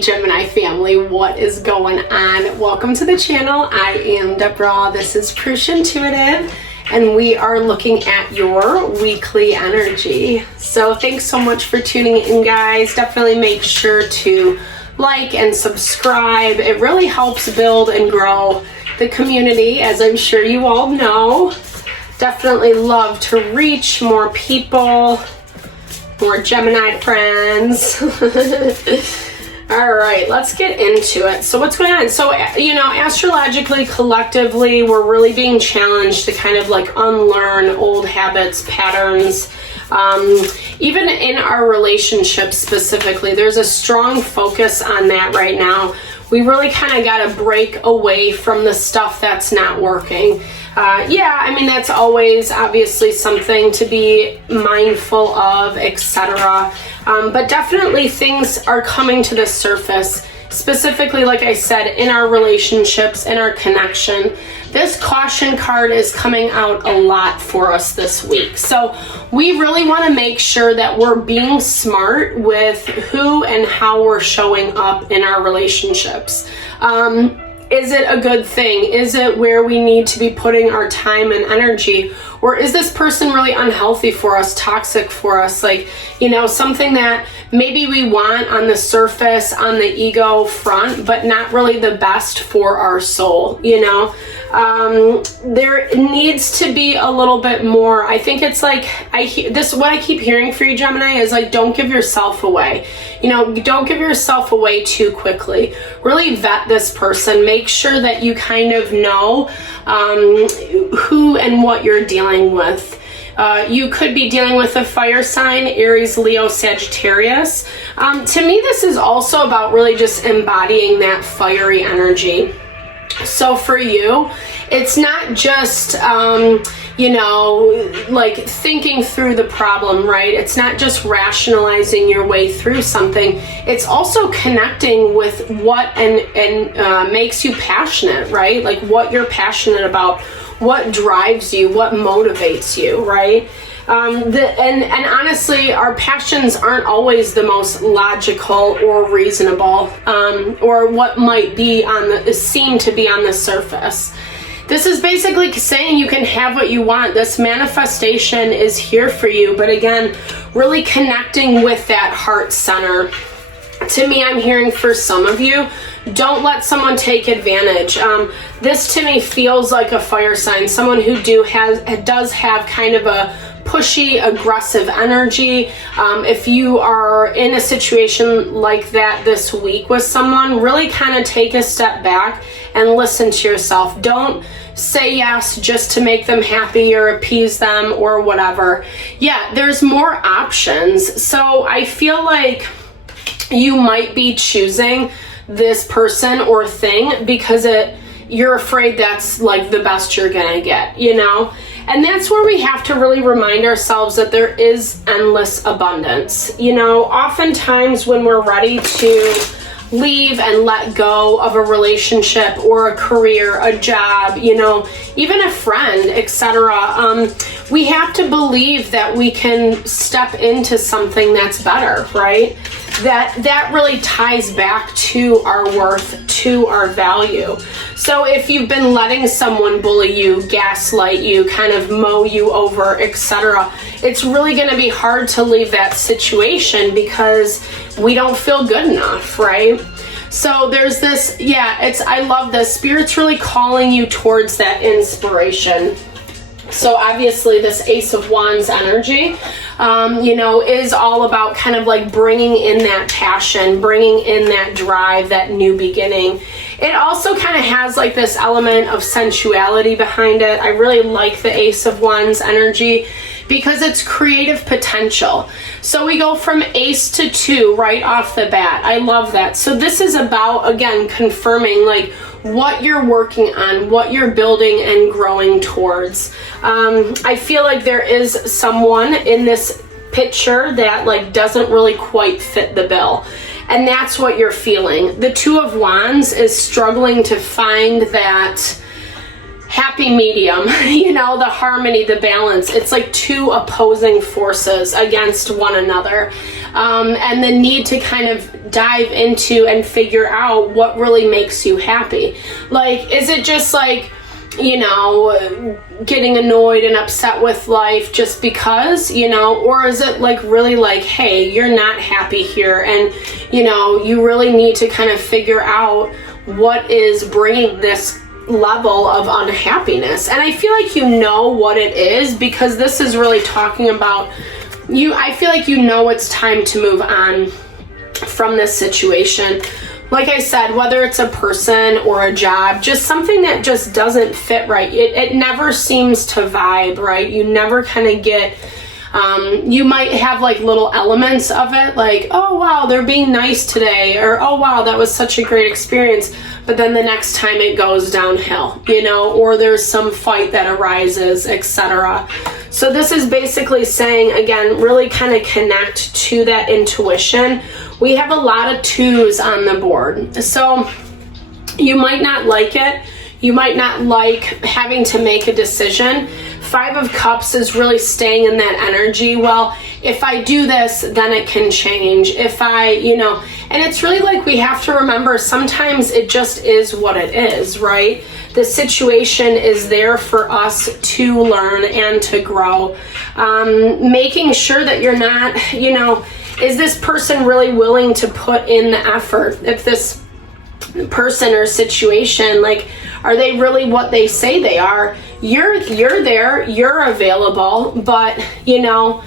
Hey Gemini family, what is going on? Welcome to the channel. I am Deborah. This is Purusha Intuitive, and we are looking at your weekly energy. So thanks so much for tuning in, guys. Definitely make sure to like and subscribe. It really helps build and grow the community, as I'm sure you all know. Definitely love to reach more people, more Gemini friends. All right, let's get into it. So what's going on? So, you know, astrologically, collectively, we're really being challenged to kind of like unlearn old habits, patterns. Even in our relationships specifically, there's a strong focus on that right now. We really kind of got to break away from the stuff that's not working. Yeah, I mean, that's always obviously something to be mindful of, etc. But definitely things are coming to the surface, specifically, like I said, in our relationships, in our connection. This caution card is coming out a lot for us this week. So we really want to make sure that we're being smart with who and how we're showing up in our relationships. Is it a good thing? Is it where we need to be putting our time and energy? Or is this person really unhealthy for us, toxic for us? Like, you know, something that maybe we want on the surface, on the ego front, but not really the best for our soul, you know? There needs to be a little bit more. I think it's like, what I keep hearing for you, Gemini, is like, don't give yourself away. You know, don't give yourself away too quickly. Really vet this person. Make sure that you kind of know who and what you're dealing with. You could be dealing with a fire sign, Aries, Leo, Sagittarius. To me, this is also about really just embodying that fiery energy. So for you, it's not just, you know, like thinking through the problem, right? It's not just rationalizing your way through something. It's also connecting with what and makes you passionate, right? Like what you're passionate about, what drives you, what motivates you, right? And honestly, our passions aren't always the most logical or reasonable, or what might be seem to be on the surface. This is basically saying you can have what you want. This manifestation is here for you, but again, really connecting with that heart center. To me, I'm hearing for some of you, don't let someone take advantage. This to me feels like a fire sign, someone who does have kind of a pushy, aggressive energy. If you are in a situation like that this week with someone, really kind of take a step back and listen to yourself. Don't say yes just to make them happy or appease them or whatever. Yeah, there's more options. So I feel like you might be choosing this person or thing because you're afraid that's like the best you're gonna get, you know? And that's where we have to really remind ourselves that there is endless abundance. You know, oftentimes when we're ready to leave and let go of a relationship or a career, a job, you know, even a friend, etc., we have to believe that we can step into something that's better, right? That really ties back to our worth, to our value. So if you've been letting someone bully you, gaslight you, kind of mow you over, etc., it's really going to be hard to leave that situation because we don't feel good enough, right? So there's this, I love this. Spirit's really calling you towards that inspiration. So obviously this Ace of Wands energy, you know, is all about kind of like bringing in that passion, bringing in that drive, that new beginning. It also kind of has like this element of sensuality behind it. I really like the Ace of Wands energy because it's creative potential. So we go from Ace to 2 right off the bat. I love that. So this is about, again, confirming like what you're working on, what you're building and growing towards. I feel like there is someone in this picture that like doesn't really quite fit the bill. And that's what you're feeling. The Two of Wands is struggling to find that happy medium, you know, the harmony, the balance. It's like two opposing forces against one another. And the need to kind of dive into and figure out what really makes you happy. Like, is it just like, you know, getting annoyed and upset with life just because, you know, or is it like really like, hey, you're not happy here, and, you know, you really need to kind of figure out what is bringing this level of unhappiness. And I feel like you know what it is, because this is really talking about you. I feel like you know it's time to move on from this situation. Like I said, whether it's a person or a job, just something that just doesn't fit right. It never seems to vibe, right? You never kind of get, you might have like little elements of it, like, oh wow, they're being nice today, or oh wow, that was such a great experience. But then the next time it goes downhill, you know, or there's some fight that arises, etc. So this is basically saying, again, really kind of connect to that intuition. We have a lot of 2s on the board. So you might not like it. You might not like having to make a decision. 5 of Cups is really staying in that energy. Well, if I do this, then it can change. If I, you know, and it's really like we have to remember sometimes it just is what it is, right? The situation is there for us to learn and to grow. Making sure that you're not, you know, is this person really willing to put in the effort? If this person or situation, like, are they really what they say they are? You're there, you're available, but, you know,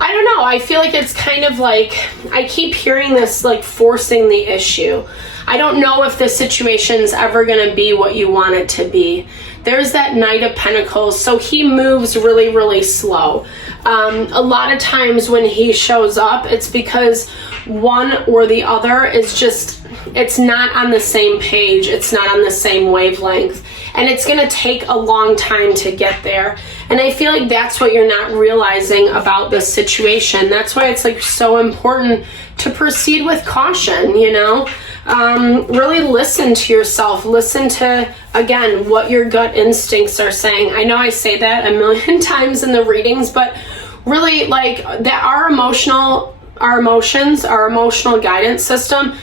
I don't know. I feel like it's kind of like, I keep hearing this, like, forcing the issue. I don't know if the situation's ever going to be what you want it to be. There's that Knight of Pentacles, so he moves really, really slow. A lot of times when he shows up, it's because one or the other is just, it's not on the same page. It's not on the same wavelength. And it's going to take a long time to get there. And I feel like that's what you're not realizing about this situation. That's why it's like so important to proceed with caution, you know? Really listen to yourself. Listen to, again, what your gut instincts are saying. I know I say that a million times in the readings, but really, like, that our emotions, our emotional guidance system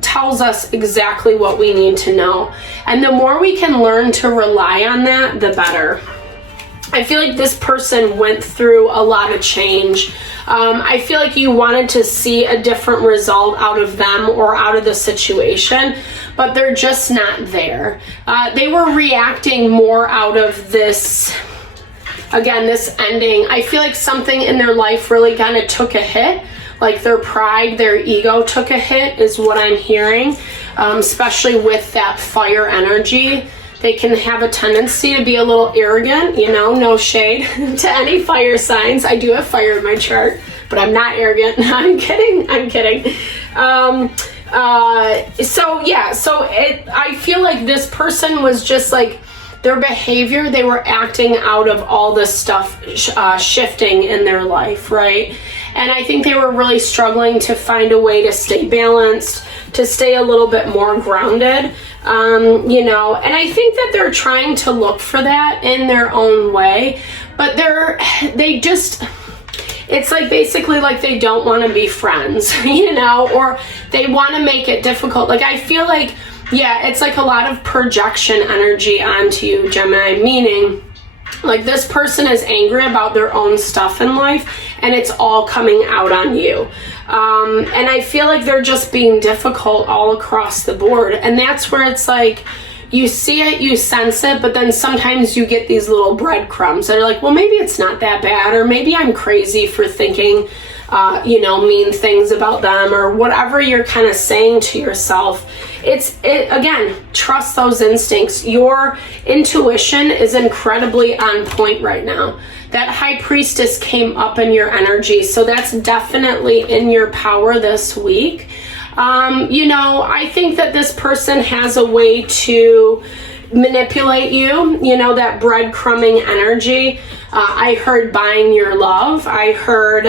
tells us exactly what we need to know. And the more we can learn to rely on that, the better. I feel like this person went through a lot of change. I feel like you wanted to see a different result out of them or out of the situation, but they're just not there. They were reacting more out of this, again, this ending. I feel like something in their life really kind of took a hit. Like their pride, their ego took a hit is what I'm hearing, especially with that fire energy. They can have a tendency to be a little arrogant, you know, no shade to any fire signs. I do have fire in my chart, but I'm not arrogant. I'm kidding. I feel like this person was just like, their behavior, they were acting out of all this stuff shifting in their life, right? And I think they were really struggling to find a way to stay balanced, to stay a little bit more grounded, you know, and I think that they're trying to look for that in their own way, but it's like basically like they don't want to be friends, you know, or they want to make it difficult. Like I feel like, yeah, it's like a lot of projection energy onto you, Gemini, meaning like this person is angry about their own stuff in life and it's all coming out on you. And I feel like they're just being difficult all across the board. And that's where it's like, you see it, you sense it, but then sometimes you get these little breadcrumbs that are like, well, maybe it's not that bad, or maybe I'm crazy for thinking, you know, mean things about them, or whatever you're kind of saying to yourself. Again, trust those instincts. Your intuition is incredibly on point right now. That High Priestess came up in your energy, so that's definitely in your power this week. You know, I think that this person has a way to manipulate you, you know, that breadcrumbing energy. I heard buying your love. I heard,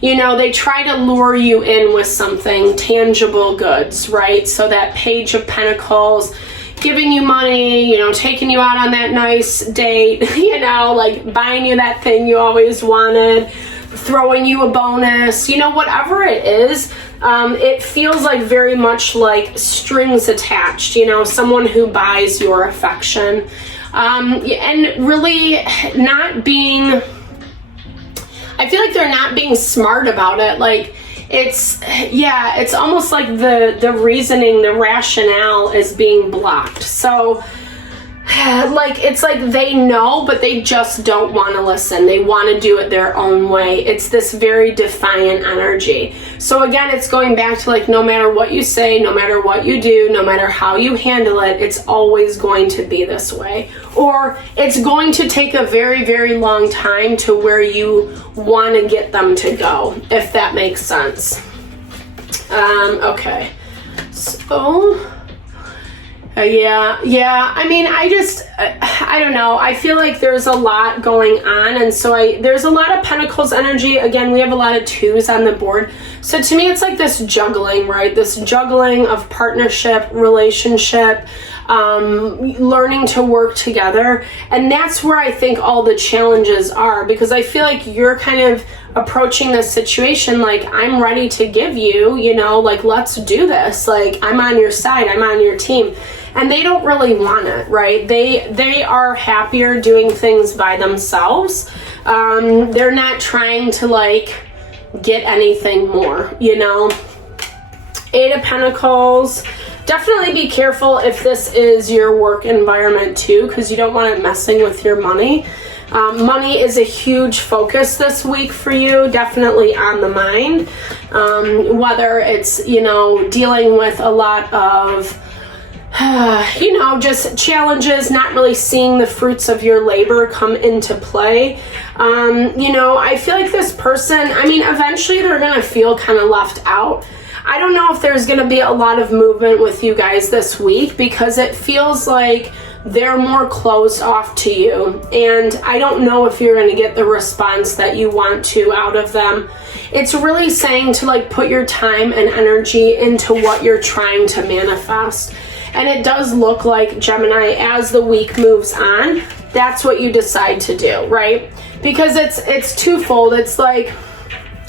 you know, they try to lure you in with something, tangible goods, right? So that Page of Pentacles, giving you money, you know, taking you out on that nice date, you know, like buying you that thing you always wanted, throwing you a bonus, you know, whatever it is. It feels like very much like strings attached, you know, someone who buys your affection. And really not being, I feel like they're not being smart about it. Like, it's almost like the reasoning, the rationale is being blocked. So, like, it's like they know, but they just don't want to listen. They want to do it their own way. It's this very defiant energy. So again, it's going back to like, no matter what you say, no matter what you do, no matter how you handle it, it's always going to be this way. Or it's going to take a very, very long time to where you want to get them to go, if that makes sense. Okay. So... yeah. I mean, I don't know. I feel like there's a lot going on. And so there's a lot of Pentacles energy. Again, we have a lot of 2s on the board. So to me, it's like this juggling, right? This juggling of partnership, relationship, learning to work together. And that's where I think all the challenges are, because I feel like you're kind of approaching this situation like, I'm ready to give you, you know, like, let's do this. Like, I'm on your side, I'm on your team. And they don't really want it, right? They are happier doing things by themselves. They're not trying to like get anything more, you know? 8 of Pentacles. Definitely be careful if this is your work environment too, because you don't want it messing with your money. Money is a huge focus this week for you, definitely on the mind. Whether it's, you know, dealing with a lot of, you know, just challenges, not really seeing the fruits of your labor come into play. You know, I feel like this person, I mean, eventually they're going to feel kind of left out. I don't know if there's going to be a lot of movement with you guys this week, because it feels like they're more closed off to you. And I don't know if you're going to get the response that you want to out of them. It's really saying to like put your time and energy into what you're trying to manifest. And it does look like, Gemini, as the week moves on, that's what you decide to do, right? Because it's twofold. It's like,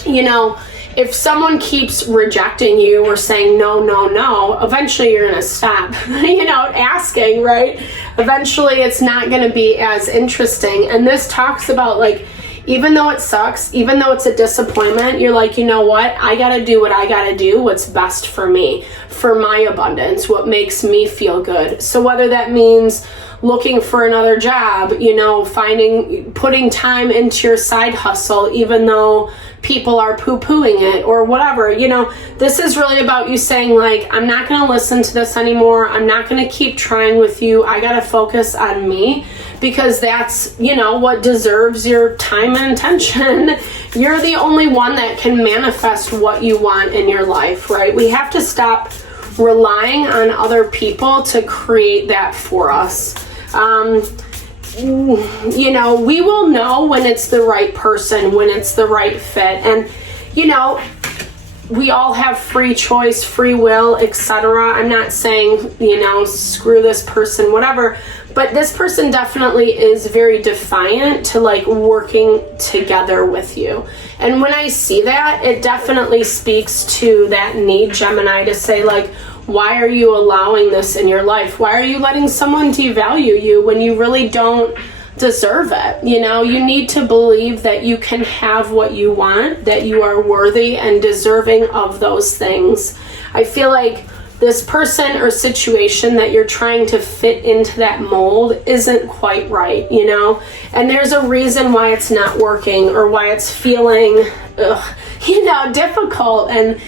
you know, if someone keeps rejecting you or saying no, eventually you're going to stop, you know, asking, right? Eventually it's not going to be as interesting. And this talks about like, even though it sucks, even though it's a disappointment, you're like, you know what? I got to do what I got to do, what's best for me, for my abundance, what makes me feel good. So whether that means looking for another job, you know, putting time into your side hustle, even though people are poo-pooing it or whatever, you know, this is really about you saying like, I'm not going to listen to this anymore. I'm not going to keep trying with you. I got to focus on me, because that's, you know, what deserves your time and attention. You're the only one that can manifest what you want in your life, right? We have to stop relying on other people to create that for us. You know, we will know when it's the right person, when it's the right fit. And, you know, we all have free choice, free will, etc. I'm not saying, you know, screw this person, whatever. But this person definitely is very defiant to like working together with you. And when I see that, it definitely speaks to that need, Gemini, to say like, why are you allowing this in your life? Why are you letting someone devalue you when you really don't deserve it? You know, you need to believe that you can have what you want, that you are worthy and deserving of those things. I feel like this person or situation that you're trying to fit into that mold isn't quite right, you know? And there's a reason why it's not working, or why it's feeling, you know, difficult and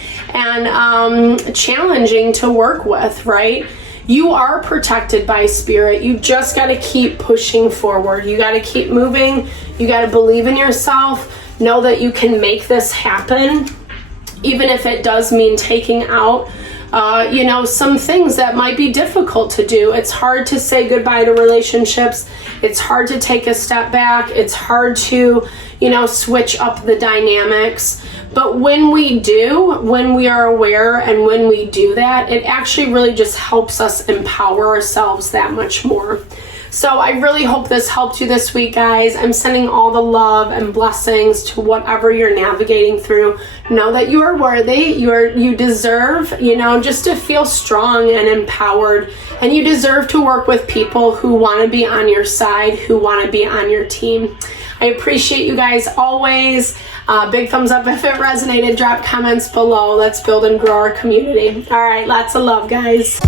challenging to work with, right? You are protected by spirit. You just got to keep pushing forward. You got to keep moving. You got to believe in yourself. Know that you can make this happen, even if it does mean taking out you know, some things that might be difficult to do. It's hard to say goodbye to relationships. It's hard to take a step back. It's hard to, you know, switch up the dynamics. But when we do, when we are aware and when we do that, it actually really just helps us empower ourselves that much more. So I really hope this helped you this week, guys. I'm sending all the love and blessings to whatever you're navigating through. Know that you are worthy. You deserve, just to feel strong and empowered. And you deserve to work with people who want to be on your side, who want to be on your team. I appreciate you guys always. Big thumbs up if it resonated. Drop comments below. Let's build and grow our community. All right, lots of love, guys.